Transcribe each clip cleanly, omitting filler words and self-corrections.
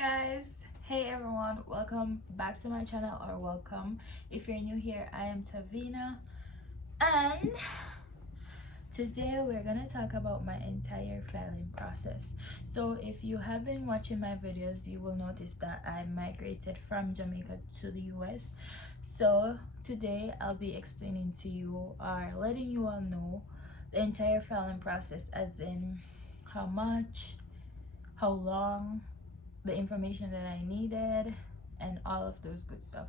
Guys, hey everyone, welcome back to my channel, or welcome if you're new here. I am Tavina, and today we're gonna talk about my entire filing process. So if you have been watching my videos, you will notice that I migrated from Jamaica to the US. So today I'll be explaining to you, or letting you all know, the entire filing process, as in how much, how long, the information that I needed, and all of those good stuff.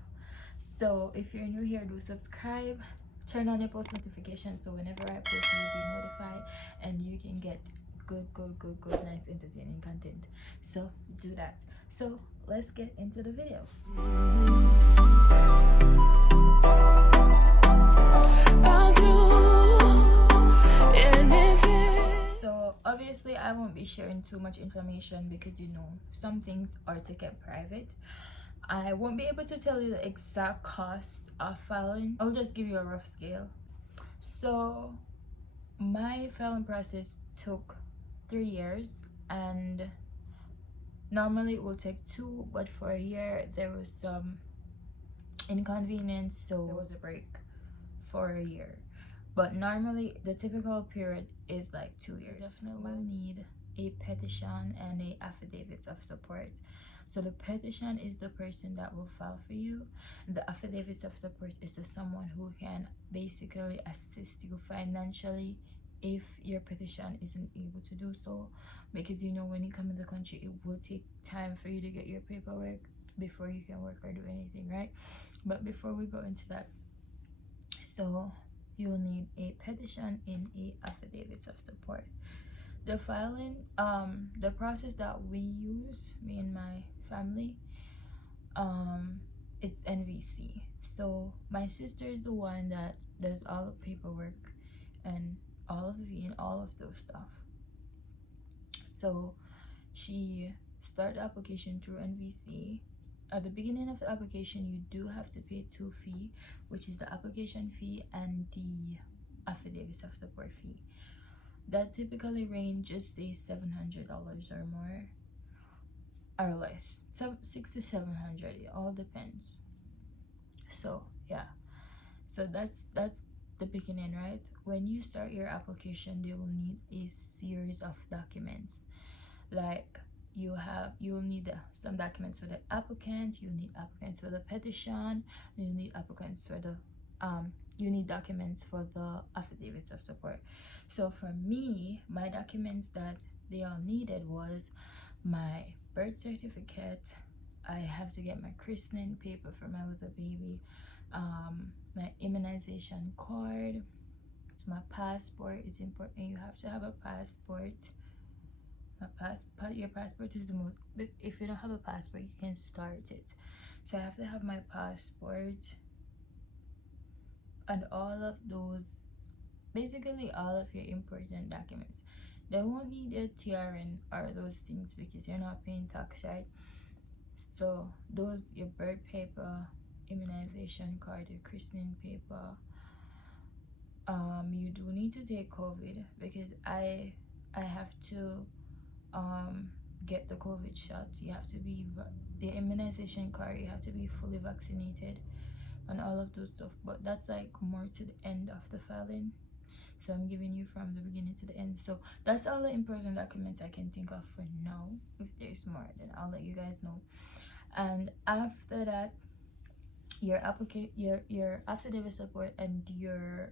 So if you're new here, do subscribe, turn on your post notifications, so whenever I post you'll be notified and you can get good nice entertaining content. So do that. So let's get into the video. So obviously I won't be sharing too much information because some things are to keep private. I won't be able to tell you the exact cost of filing. I'll just give you a rough scale. So my filing process took 3 years, and normally it will take 2, but for a year there was some inconvenience, so there was a break for a year. But normally the typical period is like 2 years. You definitely will need a petition and a affidavit of support. So the petition is the person that will file for you. The affidavits of support is to someone who can basically assist you financially if your petition isn't able to do so, because when you come in the country it will take time for you to get your paperwork before you can work or do anything, right? But before we go into that, so you will need a petition and a affidavit of support. The filing, the process that we use, me and my family, it's NVC. So my sister is the one that does all the paperwork and all of the V and all of those stuff. So she started the application through NVC. At the beginning of the application you do have to pay 2 fees, which is the application fee and the affidavit of support fee. That typically ranges, say, $700 or more or less, 600 to 700, it all depends. So yeah, so that's the beginning, right? When you start your application, they will need a series of documents. Like you will need some documents for the applicant, you need applicants for the petition, you need applicants for the you need documents for the affidavits of support. So for me, my documents that they all needed was my birth certificate. I have to get my christening paper from when I was a baby, my immunization card, my passport is important. You have to have a passport. Your passport is the most, if you don't have a passport you can start it. So I have to have my passport and all of those, basically all of your important documents. They won't need a TRN or those things because you're not paying tax, right? So those, your birth paper, immunization card, your christening paper. You do need to take COVID because I have to get the COVID shots. You have to be the immunization card, you have to be fully vaccinated and all of those stuff, but that's like more to the end of the filing, so I'm giving you from the beginning to the end. So that's all the important documents I can think of for now. If there's more, then I'll let you guys know. And after that, your affidavit support and your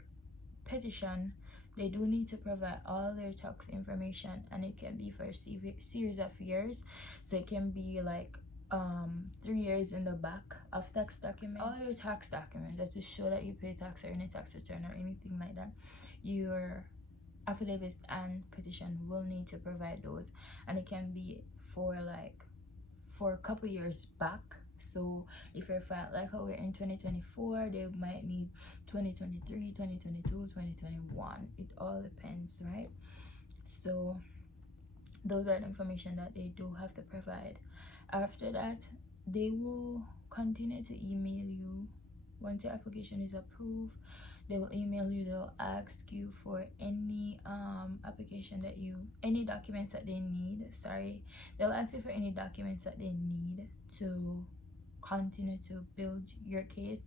petition, they do need to provide all their tax information, and it can be for a series of years. So it can be like 3 years in the back of tax documents. All your tax documents that to show that you pay tax or any tax return or anything like that, your affidavits and petition will need to provide those, and it can be for a couple years back. So if you're like how we're in 2024, they might need 2023, 2022, 2021. It all depends, right? So those are the information that they do have to provide. After that, they will continue to email you. Once your application is approved, They will email you, they'll ask you for any application that you, any documents that they need, sorry, they'll ask you for any documents that they need to continue to build your case.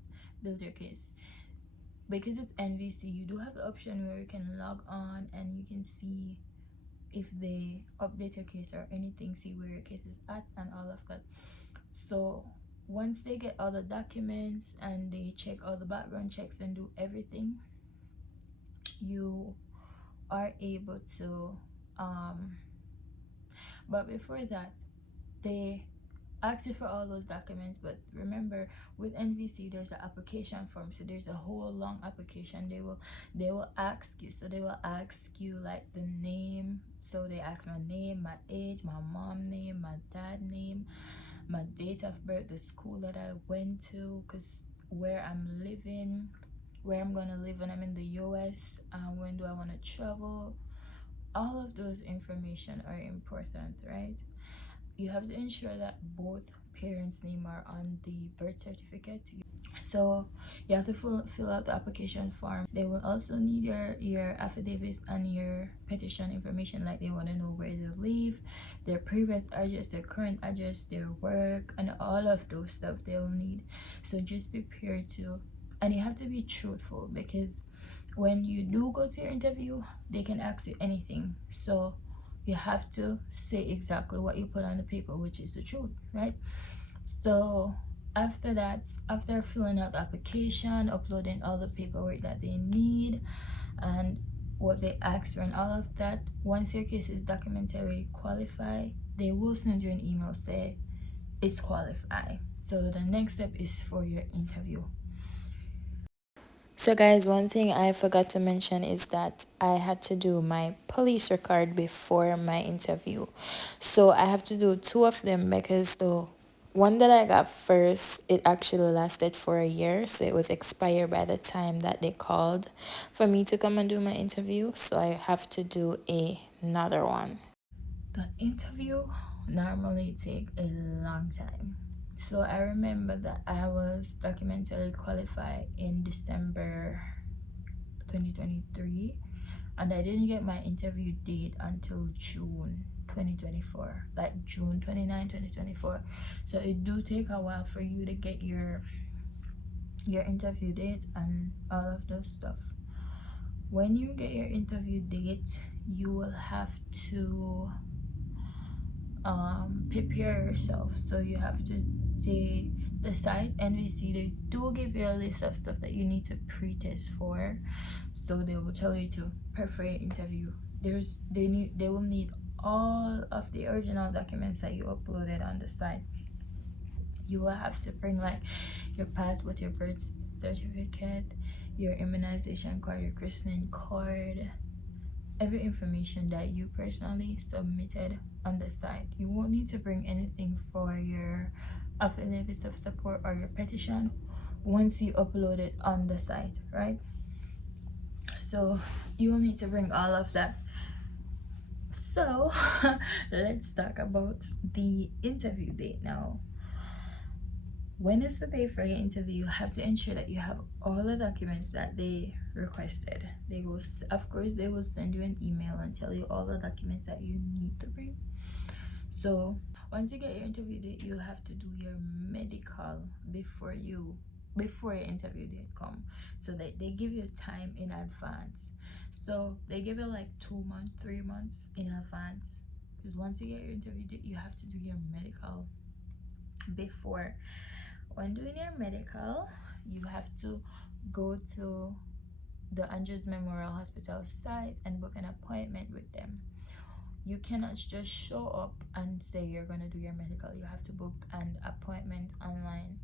Because it's NVC, you do have the option where you can log on and you can see if they update your case or anything, see where your case is at and all of that. So once they get all the documents and they check all the background checks and do everything, you are able to but before that, they ask you for all those documents. But remember, with NVC there's an application form, so there's a whole long application. They will ask you, so they will ask you like the name. So they ask my name, my age, my mom name, my dad name, my date of birth, the school that I went to, because where I'm living, where I'm gonna live when I'm in the US, when do I want to travel. All of those information are important, right? You have to ensure that both parents' name are on the birth certificate. So you have to fill out the application form. They will also need your affidavits and your petition information, like they want to know where they live, their previous address, their current address, their work, and all of those stuff they'll need. So just be prepared to, and you have to be truthful, because when you do go to your interview, they can ask you anything. So you have to say exactly what you put on the paper, which is the truth, right? So after that, after filling out the application, uploading all the paperwork that they need and what they asked for and all of that, once your case is documentary qualified, they will send you an email say it's qualified. So the next step is for your interview. So guys, one thing I forgot to mention is that I had to do my police record before my interview. So I have to do two of them, because the one that I got first, it actually lasted for a year, so it was expired by the time that they called for me to come and do my interview. So I have to do another one. The interview normally take a long time. So I remember that I was documentally qualified in December 2023, and I didn't get my interview date until June 2024, like June 29, 2024. So it do take a while for you to get your interview date and all of those stuff. When you get your interview date, you will have to prepare yourself. So you have to, the site NVC, they do give you a list of stuff that you need to pre-test for. So they will tell you to prepare your interview. They will need all of the original documents that you uploaded on the site. You will have to bring like your passport, your birth certificate, your immunization card, your christening card, every information that you personally submitted on the site. You won't need to bring anything for your affidavits of support or your petition once you upload it on the site, right? So you will need to bring all of that. So let's talk about the interview date now. When is the day for your interview, you have to ensure that you have all the documents that they requested. They will, of course, they will send you an email and tell you all the documents that you need to bring. So once you get your interview date, you have to do your medical before your interview date come. So they give you time in advance. So they give you like 2 months, 3 months in advance, because once you get your interview date, you have to do your medical before. When doing your medical, you have to go to the Andrews Memorial Hospital site and book an appointment with them. You cannot just show up and say you're going to do your medical. You have to book an appointment online.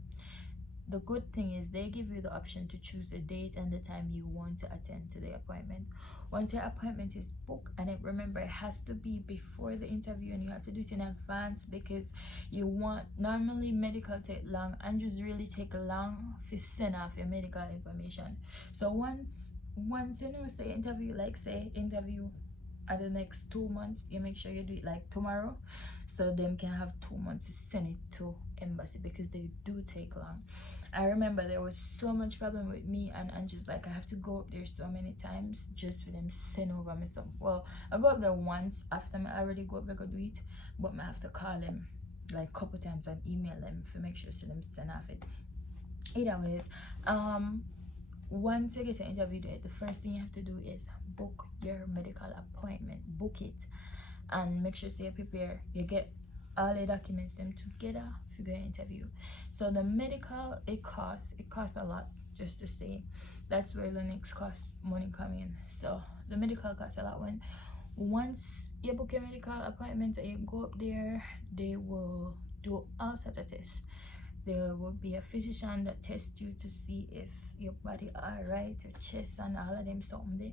The good thing is they give you the option to choose the date and the time you want to attend to the appointment. Once your appointment is booked, and remember, it has to be before the interview, and you have to do it in advance, because you want, normally medical take long, and just really take long to send off your medical information. So once you know, say interview, like say interview at the next 2 months, you make sure you do it like tomorrow, so them can have 2 months to send it to embassy, because they do take long. I remember there was so much problem with me, and just like I have to go up there so many times just for them send over me stuff. Well, I go up there once after I already go up there go do it, but I have to call them like couple times and email them to make sure so them send off it. Either ways, once you get an interview date, the first thing you have to do is book your medical appointment. Book it and make sure so you prepare. You get all the documents them together for your interview. So the medical, it costs a lot, just to say. That's where the next cost money come in. So the medical costs a lot. When once you book a medical appointment and you go up there, they will do all sorts of tests. There will be a physician that tests you to see if your body alright, your chest and all of them something there.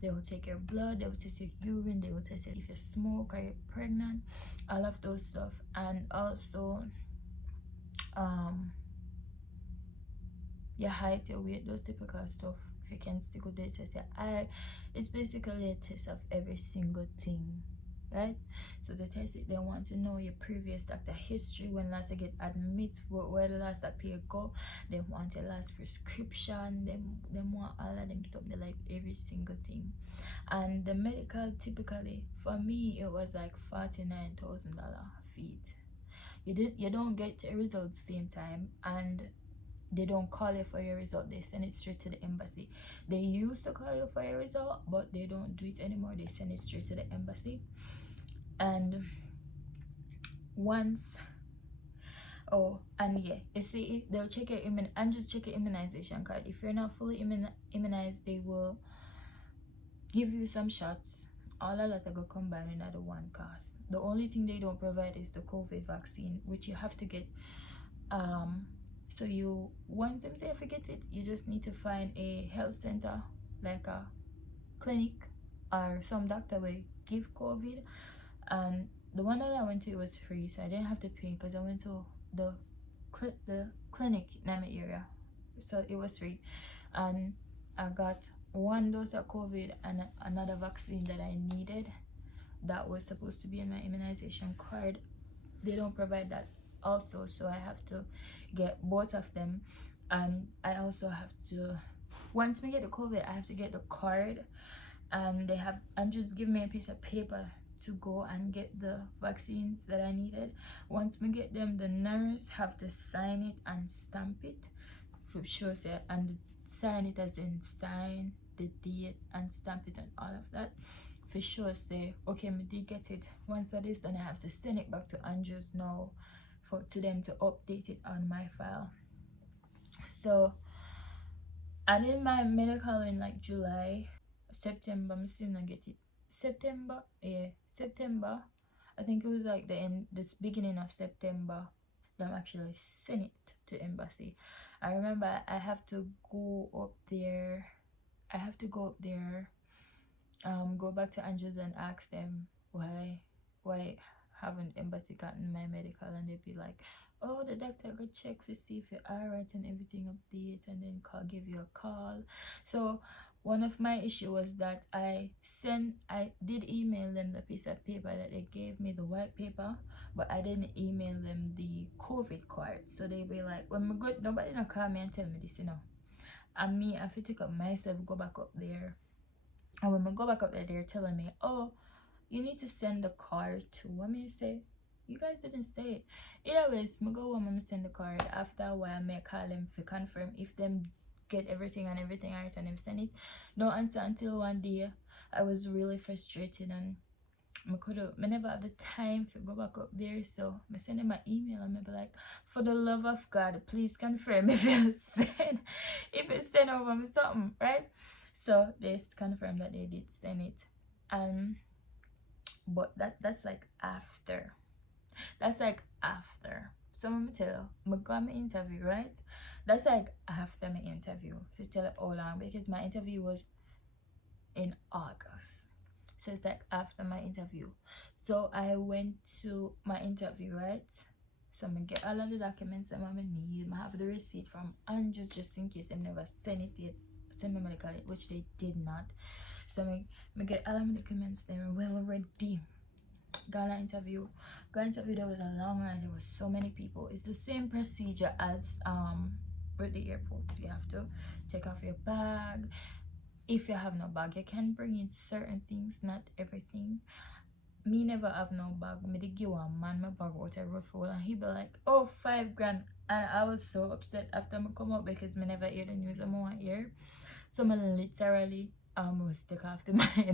They will take your blood, they will test your urine, they will test if you smoke or you're pregnant, all of those stuff. And also your height, your weight, those typical stuff. If you can stick with the test your eye, it's basically a test of every single thing, right? So the test it, they want to know your previous doctor history, when last you get admit, where the last doctor you go, they want your last prescription, they want all of them stuff, they like every single thing. And the medical, typically for me it was like $49,000 feet. You don't get a result same time, and they don't call you for your result, they send it straight to the embassy. They used to call you for your result, but they don't do it anymore, they send it straight to the embassy. And once you see, they'll check your and just check your immunization card. If you're not fully immunized, they will give you some shots. All of that go combined in the one cost. The only thing they don't provide is the COVID vaccine, which you have to get. So you, once them say if you get it, you just need to find a health center, like a clinic or some doctor will give COVID. And the one that I went to was free, so I didn't have to pay, because I went to the clinic in my area, so it was free. And I got one dose of COVID and another vaccine that I needed that was supposed to be in my immunization card. They don't provide that also, so I have to get both of them. And I also have to, once we get the COVID, I have to get the card, and just give me a piece of paper to go and get the vaccines that I needed. Once we get them, the nurse have to sign it and stamp it for sure, and sign it as in sign the date and stamp it and all of that for sure, say okay, me did get it. Once that is done, I have to send it back to Andrews now to them to update it on my file. So I did my medical in like July, September, I'm still not get it. September, I think it was like this beginning of September, them actually sent it to embassy. I remember I have to go up there, go back to Andrews and ask them why haven't embassy gotten my medical, and they'd be like, oh, the doctor go check to see if you're alright and everything update, and then give you a call. So one of my issue was that I did email them the piece of paper that they gave me, the white paper, but I didn't email them the COVID card. So they be like, when we good, nobody no call me and tell me this, and me I have to take up myself, go back up there, and when I go back up there, they're telling me, oh, you need to send the card to, what me say, you guys didn't say it. Either ways, I go home and send the card. After a while, I call them to confirm if them get everything right, and them send it. No answer until one day. I was really frustrated, and I never have the time to go back up there, so I send them an email and I be like, for the love of God, please confirm if you send over me something, right? So they confirmed that they did send it. But that's like after. So let me tell you, I got my interview, right? That's like after my interview. Just tell you how long, because my interview was in August. So it's like after my interview. So I went to my interview, right? So I'm gonna get all of the documents I'm gonna need. I have the receipt from Andrews just in case they never send it yet, send me medical, which they did not. So me get all of my documents them well ready. Got an interview. Got an interview, there was a long line, there was so many people. It's the same procedure as with the airport. You have to take off your bag. If you have no bag, you can bring in certain things, not everything. Me never have no bag. Me dey give one man my bag out a road full and he be like, oh, 5 grand. And I was so upset after me come up because me never hear the news I'm one ear. So me literally almost take off the money.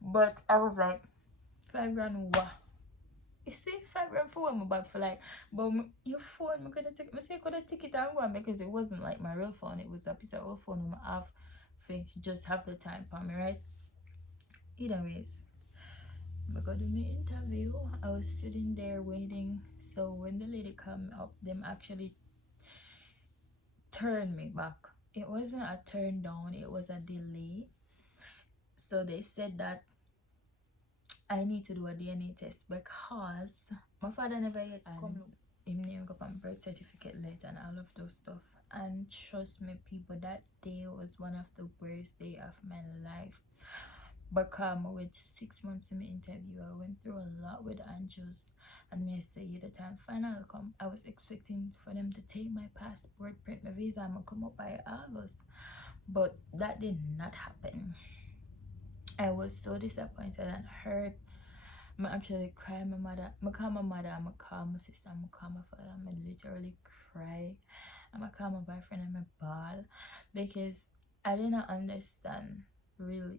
But I was like, 5 grand what? You see, 5 grand for my bag for like, but your phone, I could have taken, I say I could have take it and go on because it wasn't like my real phone, it was a piece of old phone I have for just have the time for me, right? Either ways, I got to my interview. I was sitting there waiting. So when the lady come up, them actually turned me back. It wasn't a turn down, it was a delay. So they said that I need to do a DNA test because my father never yet come look him name up on birth certificate later and all of those stuff. And trust me, people, that day was one of the worst day of my life. Because with 6 months in my interview, I went through a lot with Angels, and may I say you the time finally come. I was expecting for them to take my passport, print my visa, and come up by August. But that did not happen. I was so disappointed and hurt. I actually cried. My mother, I call my mother, I call my sister, I call my father, I literally cry. I call my boyfriend and my ball because I did not understand really.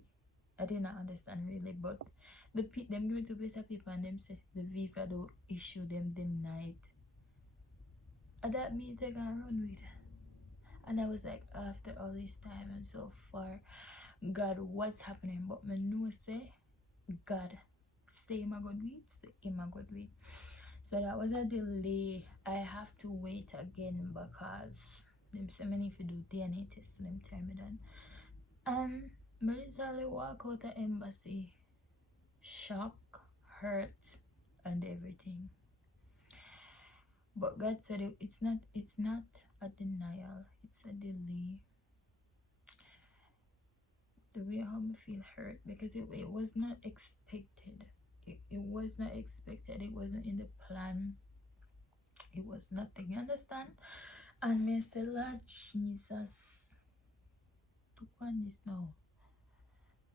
I did not understand really, but them give me two piece of paper and them say the visa don't issue, them denied. And that me take and run with. And I was like, after all this time and so far, God, what's happening? But me know say God say him a good week, say him a good week. So that was a delay. I have to wait again because them say me need to do DNA test, them tell me done. And I literally walk out the embassy, shock, hurt, and everything. But God said it's not a denial, it's a delay. The way how me feel hurt because it was not expected. It was not expected. It wasn't in the plan. It was nothing. You understand? And me say, Lord Jesus, to on this now.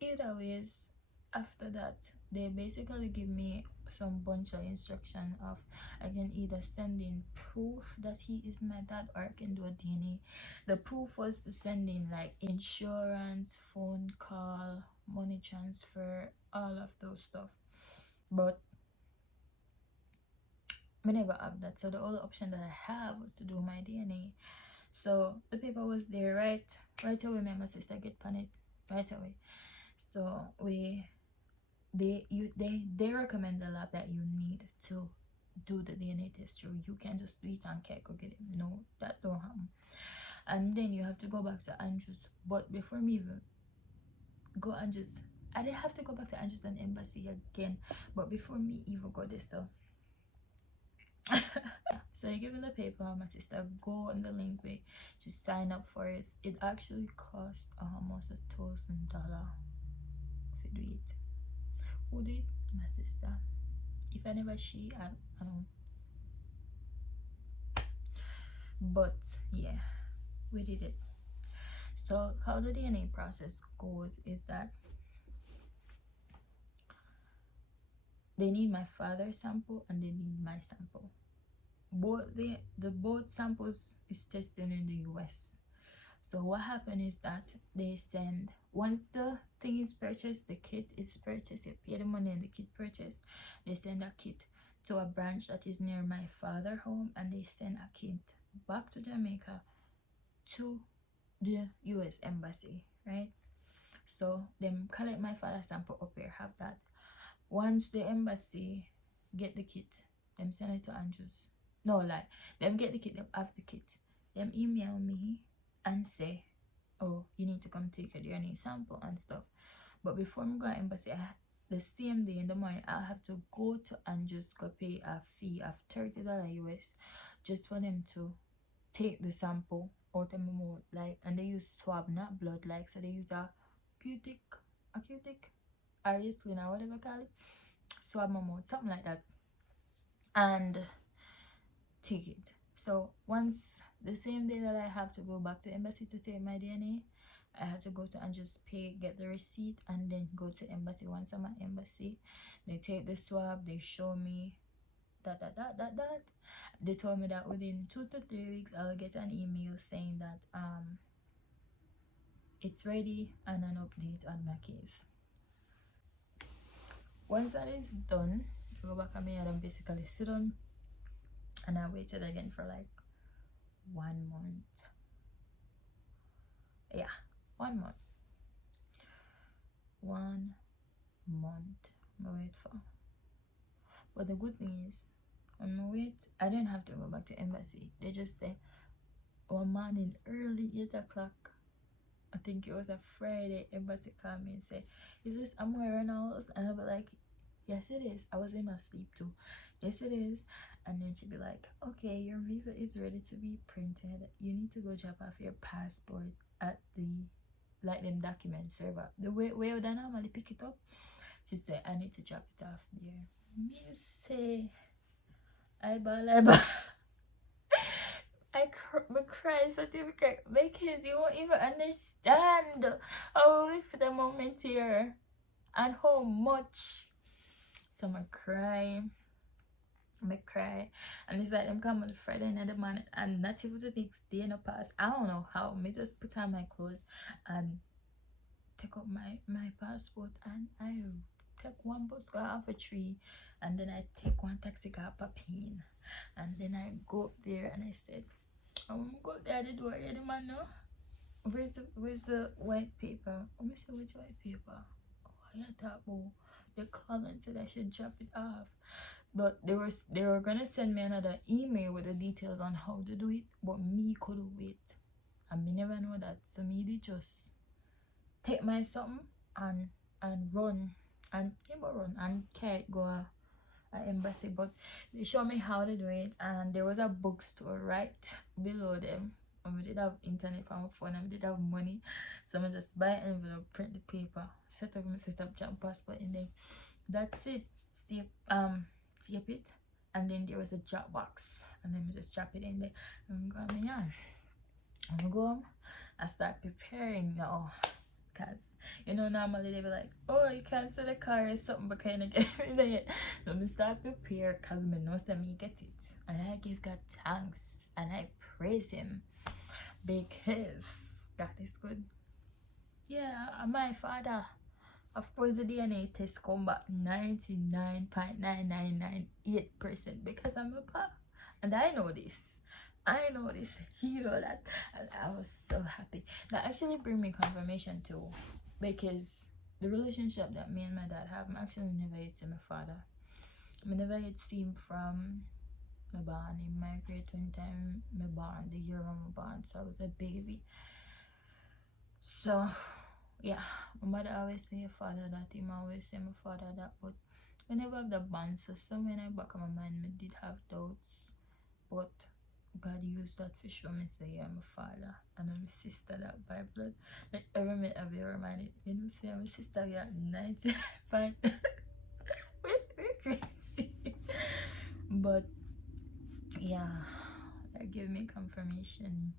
Either ways, after that, they basically give me some bunch of instruction of I can either send in proof that he is my dad or I can do a DNA. The proof was to send in like insurance, phone call, money transfer, all of those stuff. But I never have that. So the only option that I have was to do my DNA. So the paper was there right away. My sister get on it right away. So they recommend a lot that you need to do the DNA test through. You can just do it and can't go get it. No, that don't happen. And then you have to go back to Andrews. But before me even go Andrews, I didn't have to go back to Andrews and embassy again. But before me even go there, so so you give me the paper, my sister go on the link way to sign up for it. It actually cost almost $1,000 if you do it. Who did? My sister. If I never I don't. But yeah, we did it. So how the DNA process goes is that they need my father's sample and they need my sample. Both samples is tested in the US. So what happened is that they send, once the thing is purchased, the kit is purchased, you pay the money and the kit purchased, they send a kit to a branch that is near my father's home and they send a kit back to Jamaica to the US embassy, right? So them collect my father's sample up here, have that. Once the embassy get the kit, them send it to Andrews. No, like, them get the kit, them have the kit. Them email me and say, oh, you need to come take your DNA sample and stuff. But before I go to embassy, the same day in the morning, I'll have to go to Andrews, go pay a fee of $30 US just for them to take the sample out of my mouth, like, and they use swab, not blood, like, so they use a cutic acoustic, iris cleaner, whatever you call it, swab my mouth, something like that, and take it. So once the same day that I have to go back to embassy to take my DNA, I had to go to and just pay, get the receipt, and then go to embassy. Once I'm at embassy, they take the swab, they show me that. They told me that within 2 to 3 weeks I'll get an email saying that it's ready and an update on my case. Once that is done, I go back at me and I'm basically sit down, and I waited again for like 1 month. Yeah, 1 month. 1 month I wait for. But the good thing is, on my wait, I didn't have to go back to embassy. They just say one morning early 8 o'clock, I think it was a Friday, embassy called me and said, "Is this Amore Reynolds?" And I'll be like, "Yes it is." I was in my sleep too. "Yes it is." And then she'd be like, "Okay, your visa is ready to be printed. You need to go drop off your passport at the like them document server. The way would I normally pick it up?" She said, "I need to drop it off there." Me say, I ball. I cry so difficult because you won't even understand how we live for the moment here and how much. So I cry, and it's like them come on Friday night, the man, and not even the next day in the past. I don't know how. Me just put on my clothes and take up my passport, and I take one bus go off a tree, and then I take one taxi go up a pin, and then I go up there and I said, "I want to go up there at the door." Yeah, the man no. Where's the white paper? Let me see which white paper. Oh, I thought about the client said I should drop it off. But they were gonna send me another email with the details on how to do it, but me couldn't wait. And me never know that. So me did just take my something and run and run and can't go at embassy. But they showed me how to do it, and there was a bookstore right below them. And we did have internet on my phone, and we did have money. So I just buy an envelope, print the paper, set up jump passport in there. That's it. Tape it, and then there was a drop box, and then we just drop it in there and go me on. I'm go home. I start preparing now, cause normally they be like, "Oh, you can't sell the car or something, but kind of get it there." So me start prepare, cause me know that me get it, and I give God thanks and I praise Him because that is good. Yeah, my father. Of course, the DNA test come back 99.9998% because I'm a pop. And I know this. You know that. And I was so happy. That actually bring me confirmation too. Because the relationship that me and my dad have, I actually never yet see my father. I never yet see him from my born. He migrate one time my born, the year of my born. So I was a baby. So yeah, my mother always say father that, him always say my father that, but I never have the bond. So when I back in my mind, I did have doubts, but God used that for show me say I'm a father and I'm a sister that by blood. Like every minute I've ever reminded, say I'm a sister, we are 95. we're crazy. But yeah, that gave me confirmation,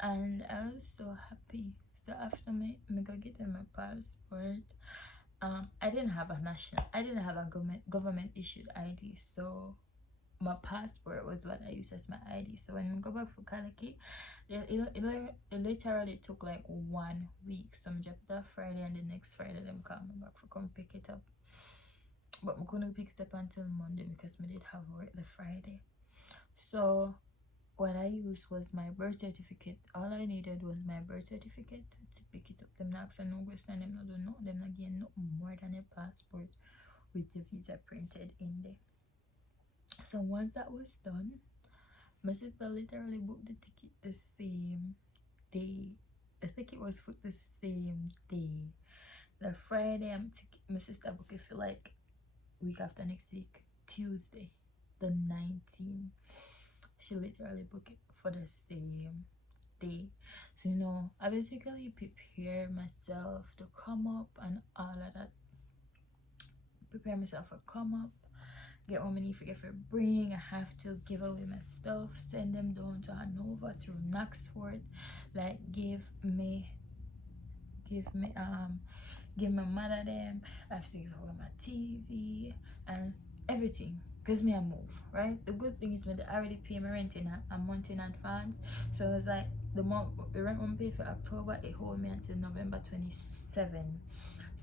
and I was so happy. So after me go get my passport. I didn't have a government issued ID, so my passport was what I used as my ID. So when I go back for Kaliki, it literally took like 1 week. So I dropped it off Friday, and the next Friday them call me back for come pick it up. But I couldn't pick it up until Monday because I did have work the Friday. So what I used was my birth certificate. All I needed was my birth certificate to pick it up. Them not ask no question, them not do nothing, them not getting nothing more than a passport with the visa printed in there. So once that was done, my sister literally booked the ticket the same day. The ticket was booked the same day. The Friday my sister booked it for like week after next week, Tuesday, the 19th. She literally booked it for the same day. So I basically prepare myself to come up and all of that. Prepare myself for come up, get what I need for bring. I have to give away my stuff, send them down to Hanover through Knoxford, like give me give my mother them. I have to give away my TV and everything. Cause me I move, right? The good thing is when they already pay my rent in a month in advance. So it's like the rent won't pay for October, it hold me until November 27.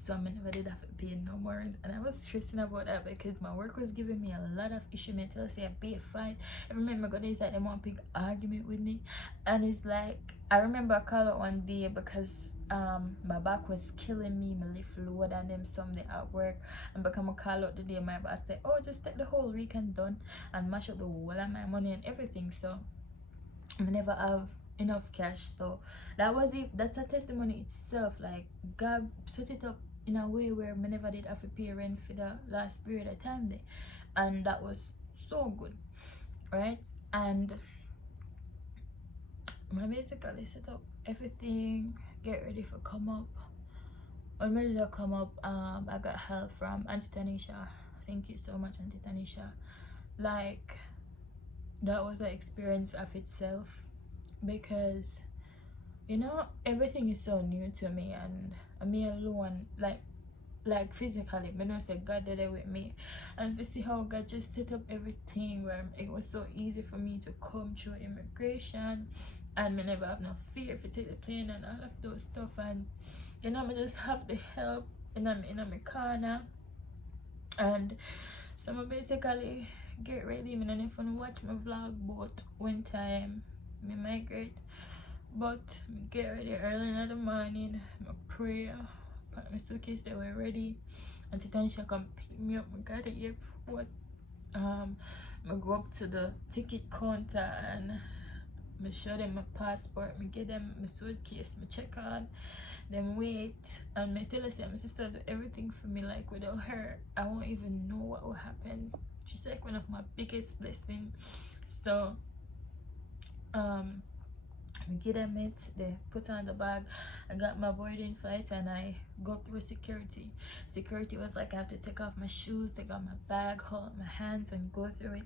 So I never did have to pay no more rent. And I was stressing about that because my work was giving me a lot of issue. Me tell say I pay a fine. I remember God is like they want a big argument with me. And it's like I remember I called out one day because my back was killing me, my lift lower than them someday at work, and become a call out the day my boss said, oh, just take the whole weekend done and mash up the whole of my money and everything. So I never have enough cash. So that was it. That's a testimony itself. Like God set it up in a way where I never did have to pay rent for the last period of time there, and that was so good, right? And I basically set up everything, get ready for come up. I'm ready to come up. I got help from Auntie Tanisha. Thank you so much, Auntie Tanisha. Like that was an experience of itself because everything is so new to me, and me alone, like physically, but no say God did it with me, and to see how God just set up everything where it was so easy for me to come through immigration, and me never have no fear if I take the plane and all of those stuff, and me just have the help in my corner, and so I basically get ready. Me don't even watch my vlog, but one time me migrate, but me get ready early in the morning, my prayer, pack my suitcase, they were ready, and Tanisha come pick me up. I got the airport. I go up to the ticket counter and I show them my passport, I get them my suitcase, I check on, then wait, and I tell her say my sister do everything for me. Like without her, I won't even know what will happen. She's like one of my biggest blessings. So I get them it, they put on the bag, I got my boarding flight, and I go through security. Security was like I have to take off my shoes, take off my bag, hold up my hands and go through it.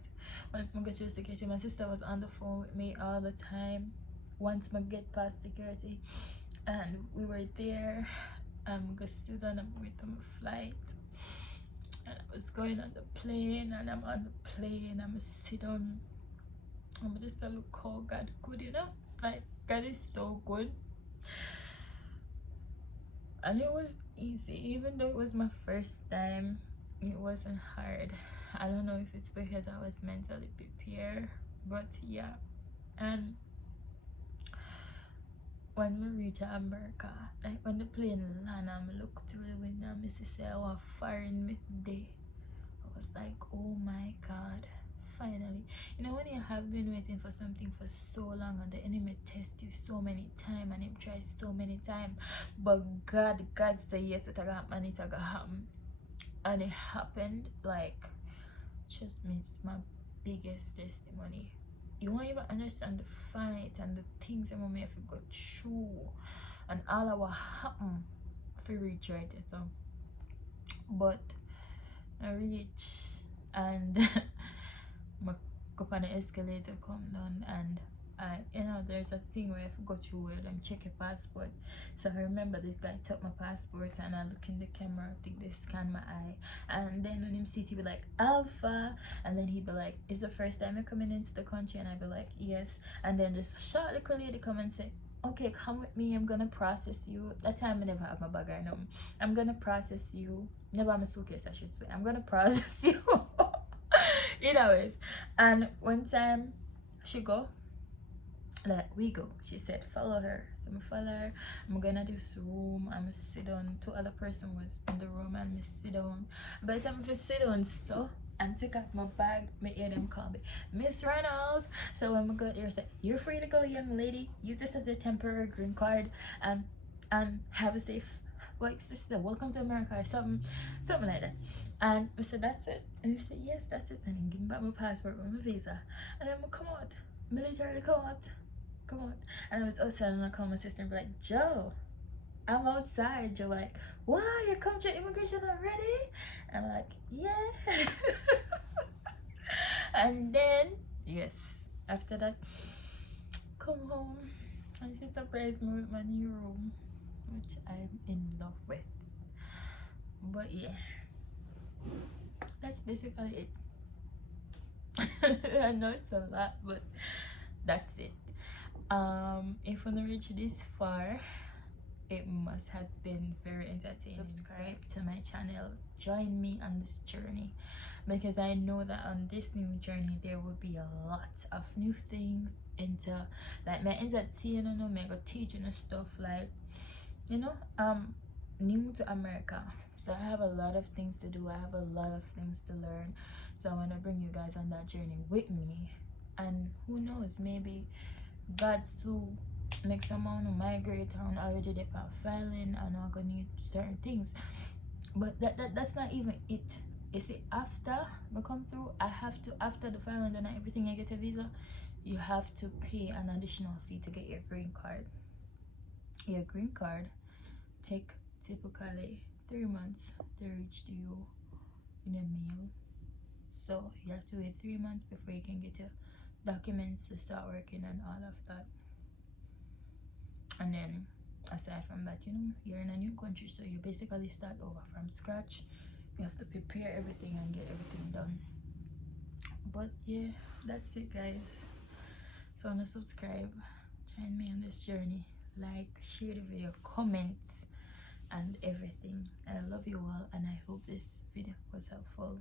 Once I get through security, my sister was on the phone with me all the time once I get past security, and we were there. I'm gonna sit down and wait for my flight, and I was going on the plane, and I'm on the plane, I'm sit down, I'm just look how God good, like God is so good. And it was easy, even though it was my first time. It wasn't hard. I don't know if it's because I was mentally prepared, but yeah. And when we reach America, like when the plane land, I look through the window and I say I was firing me day. I was like, oh my God, finally. When you have been waiting for something for so long and the enemy tests you so many times and it tries so many times, but God said yes, it's gonna happen, it's gonna happen, and it happened. Like, just means my biggest testimony. You won't even understand the fight and the things that we have to go through and all of what happened for reach right there. So, but I reach and my go up on the escalator, come down, and there's a thing where I forgot to where them check your passport. So I remember this guy took my passport and I look in the camera, I think they scan my eye, and then when him see it, he be like Alpha, and then he'd be like, is the first time you're coming into the country? And I'd be like, yes. And then this short little lady come and say, okay, come with me, I'm gonna process you. That time I never have my bag or no. I'm gonna process you. Never have my suitcase, I should say. I'm gonna process you. Anyways, and one time she go, like we go, she said follow her. So I follow her. I'm gonna this room, I'm sit down. Two other person was in the room and me sit down. By the time I sit down so and take off my bag, me hear them call me Miss Reynolds. So when I go there, I say, you're free to go, young lady. Use this as a temporary green card and have a safe sister, welcome to America, or something like that. And I said, that's it. And he said, yes, that's it. And he give me back my passport with my visa. And then I come out, military come out. come on. And I was outside and I called my sister and be like, Joe, I'm outside. Joe like, why, you come to immigration already? And I'm like, yeah. And then yes, after that, come home and she surprised me with my new room, which I'm in love with. But yeah, that's basically it. I know it's a lot, but that's it. If you wanna reach this far, it must has been very entertaining. Subscribe to my channel, join me on this journey, because I know that on this new journey there will be a lot of new things into, like, my entertain, you know, me go teaching and stuff, like, you know, new to America, so I have a lot of things to do, I have a lot of things to learn, so I want to bring you guys on that journey with me. And who knows, maybe God to make someone who migrate and already they are filing and are gonna need certain things. But that's not even it. You see, after we come through, I have to, after the filing and everything, I get a visa, you have to pay an additional fee to get your green card. Your green card take typically 3 months to reach to you in a mail. So you have to wait 3 months before you can get your documents to start working and all of that. And then aside from that, you know, you're in a new country, so you basically start over from scratch. You have to prepare everything and get everything done. But yeah, that's it, guys. So wanna subscribe, join me on this journey, like, share the video, comments and everything. I love you all and I hope this video was helpful.